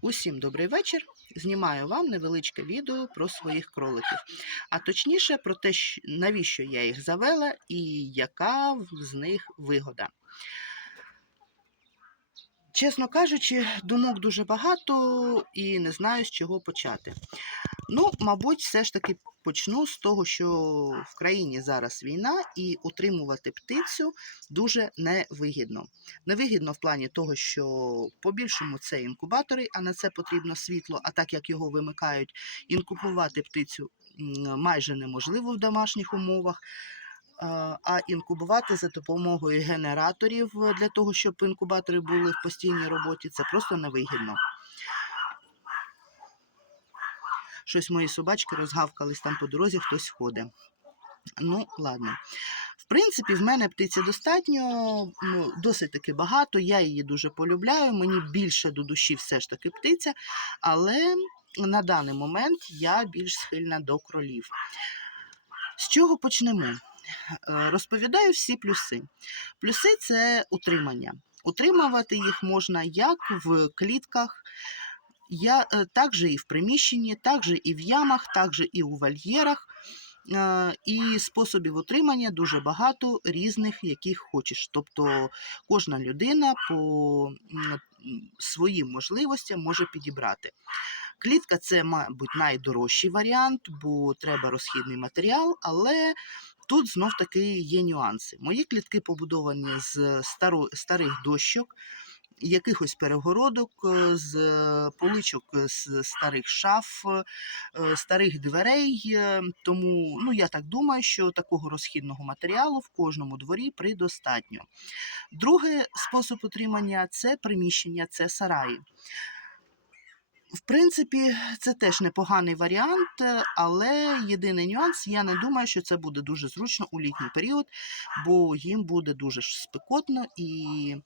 Усім добрий вечір. Знімаю вам невеличке відео про своїх кроликів, а точніше про те, навіщо я їх завела і яка з них вигода. Чесно кажучи, думок дуже багато і не знаю, з чого почати. Ну, мабуть, все ж таки почну з того, що в країні зараз війна, і утримувати птицю дуже невигідно. Невигідно в плані того, що по-більшому це інкубатори, а на це потрібно світло. А так як його вимикають, інкубувати птицю майже неможливо в домашніх умовах. А інкубувати за допомогою генераторів для того, щоб інкубатори були в постійній роботі, це просто невигідно. Щось мої собачки розгавкались там по дорозі, хтось ходить. Ну, ладно. В принципі, в мене птиці достатньо, ну, досить таки багато. Я її дуже полюбляю. Мені більше до душі все ж таки птиця, але на даний момент я більш схильна до кролів. З чого почнемо? Е, Розповідаю всі плюси. Плюси це утримання. Утримувати їх можна як в клітках, я, е, також і в приміщенні, також і в ямах, також і у вольєрах. І способів утримання дуже багато різних, яких хочеш. Тобто кожна людина по своїм можливостям може підібрати. Клітка це, мабуть, найдорожчий варіант, бо треба розхідний матеріал, але тут знов таки є нюанси. Мої клітки побудовані з старих дощок, якихось перегородок, е, з е, поличок е, з старих шаф, е, старих дверей. е, Тому ну, я так думаю, що такого розхідного матеріалу в кожному дворі придостатньо. Другий спосіб утримання це приміщення, це сараї. В принципі, це теж непоганий варіант, але єдиний нюанс, я не думаю, що це буде дуже зручно у літній період, бо їм буде дуже спекотно і,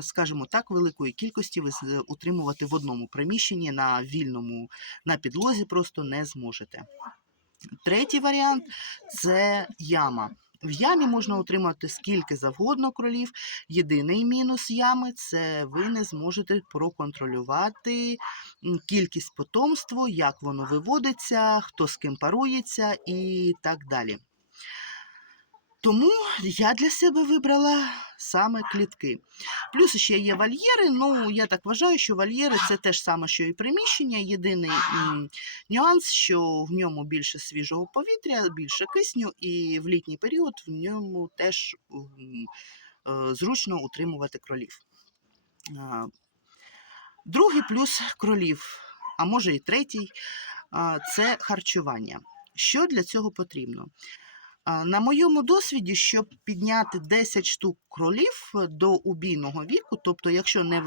скажімо так, великої кількості ви утримувати в одному приміщенні на вільному на підлозі просто не зможете. Третій варіант це яма. В ямі можна отримати скільки завгодно кролів. Єдиний мінус ями це ви не зможете проконтролювати кількість потомства, як воно виводиться, хто з ким парується і так далі. Тому я для себе вибрала саме клітки. Плюс ще є вольєри. Ну, я так вважаю, що вольєри це те ж саме, що і приміщення. Єдиний нюанс, що в ньому більше свіжого повітря, більше кисню, і в літній період в ньому теж е, зручно утримувати кролів. Другий плюс кролів, а може і третій, це харчування. Що для цього потрібно? На моєму досвіді, щоб підняти 10 штук кролів е, до убійного віку, тобто, якщо не е,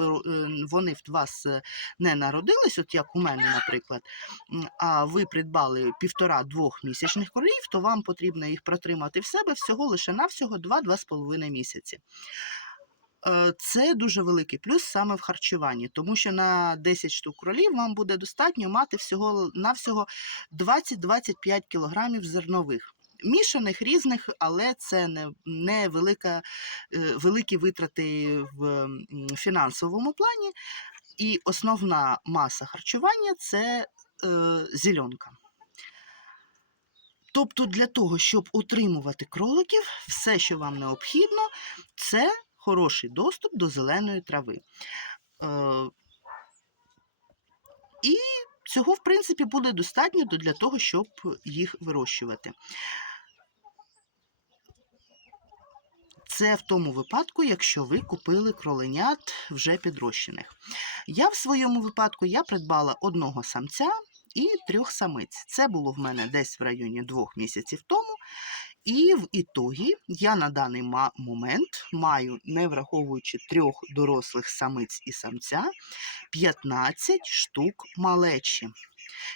вони в вас е, не народились, от як у мене, наприклад, а ви придбали півтора-двох місячних кролів, то вам потрібно їх протримати в себе всього лише навсього 2-2,5 місяці. Це дуже великий плюс саме в харчуванні, тому що на 10 штук кролів вам буде достатньо мати всього навсього 20-25 кілограмів зернових. Мішаних різних, але це не, не велика, е, великі витрати в фінансовому плані. І основна маса харчування це е, зеленка. Тобто, для того, щоб утримувати кроликів, все, що вам необхідно, це хороший доступ до зеленої трави. Е, і цього, в принципі, буде достатньо для того, щоб їх вирощувати. Це в тому випадку, якщо ви купили кроленят вже підрощених. Я в своєму випадку я придбала одного самця і трьох самиць. Це було в мене десь в районі двох місяців тому. І в ітогі я на даний момент маю, не враховуючи трьох дорослих самиць і самця, 15 штук малечі,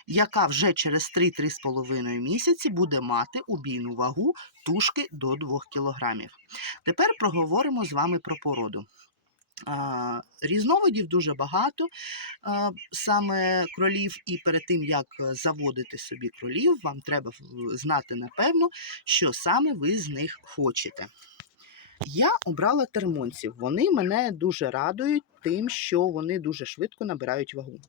яка вже через 3-3,5 місяці буде мати убійну вагу тушки до 2 кг. Тепер проговоримо з вами про породу. Різновидів дуже багато саме кролів, і перед тим як заводити собі кролів, вам треба знати напевно, що саме ви з них хочете. Я обрала термонців. Вони мене дуже радують тим, що вони дуже швидко набирають вагу.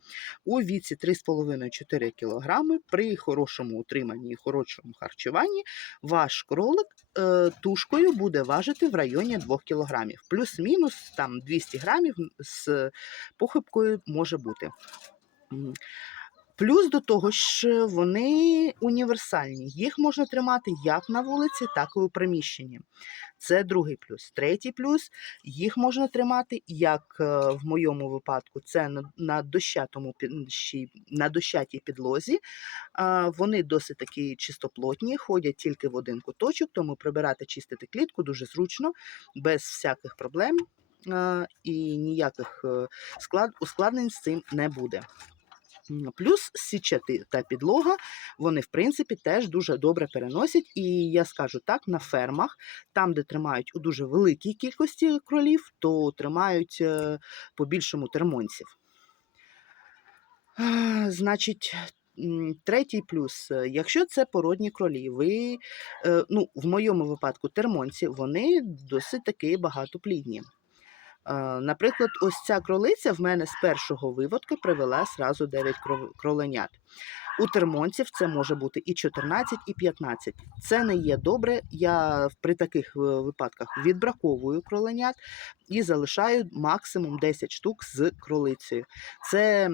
У віці 3,5-4 кг при хорошому утриманні і хорошому харчуванні ваш кролик е, тушкою буде важити в районі 2 кг. Плюс-мінус там 200 грамів з похибкою може бути. Плюс до того ж, вони універсальні. Їх можна тримати як на вулиці, так і у приміщенні. Це другий плюс. Третій плюс їх можна тримати, як е, в моєму випадку, це на, дощатому, на дощатій підлозі. Вони досить такі чистоплотні, ходять тільки в один куточок, тому прибирати, чистити клітку дуже зручно, без всяких проблем і ніяких е, склад, ускладнень з цим не буде. Плюс січати та підлога, вони, в принципі, теж дуже добре переносять. І я скажу так, на фермах, там, де тримають у дуже великій кількості кролів, то тримають е, по більшому термонців. Значить, третій плюс. е, Якщо це породні кролі, ви, е, ну, в моєму випадку термонці, вони досить таки багатоплідні. Е, Наприклад, ось ця кролиця в мене з першого виводка привела сразу 9 кров- кроленят. У термонців це може бути і 14, і 15. Це не є добре. Я при таких е, випадках відбраковую кроленят і залишаю максимум 10 штук з кролицею. Це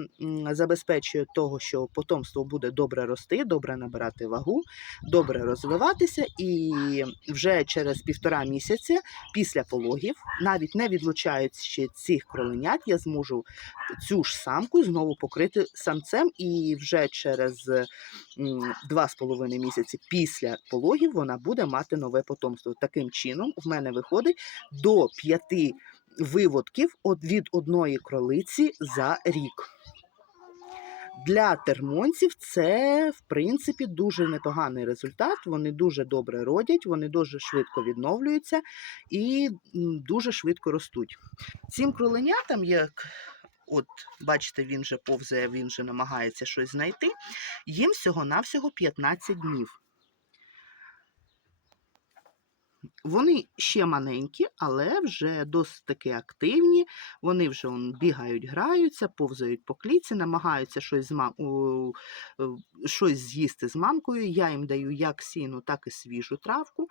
забезпечує того, що потомство буде добре рости, добре набирати вагу, добре розвиватися, і вже через півтора місяця після пологів, навіть не відлучаючи цих кроленят, я зможу цю ж самку знову покрити самцем, і вже через м, два з половиною місяці після пологів вона буде мати нове потомство. Таким чином, в мене виходить до п'яти виводків від одної кролиці за рік. Для термонців це, в принципі, дуже непоганий результат. Вони дуже добре родять, вони дуже швидко відновлюються і дуже швидко ростуть. Цим кроленятам, як от бачите, він же повзає, він же намагається щось знайти, їм всього-навсього 15 днів. Вони ще маленькі, але вже досить таки активні. Вони вже он, бігають, граються, повзають по клітці, намагаються щось, з мам... е, щось з'їсти з мамкою. Я їм даю як сіну, так і свіжу травку.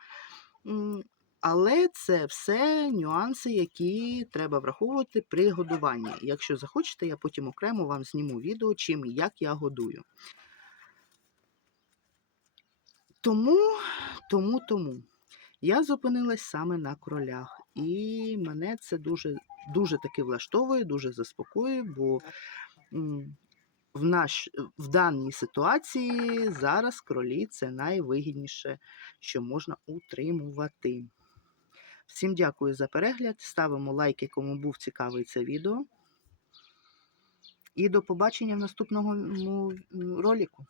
Але це все нюанси, які треба враховувати при годуванні. Якщо захочете, я потім окремо вам зніму відео, чим і як я годую. Тому, тому, тому. Я зупинилась саме на кролях, і мене це дуже, дуже таки влаштовує, дуже заспокоює, бо в, наш, в даній ситуації зараз кролі це найвигідніше, що можна утримувати. Всім дякую за перегляд. Ставимо лайки, кому був цікавий це відео. І до побачення в наступному ролику.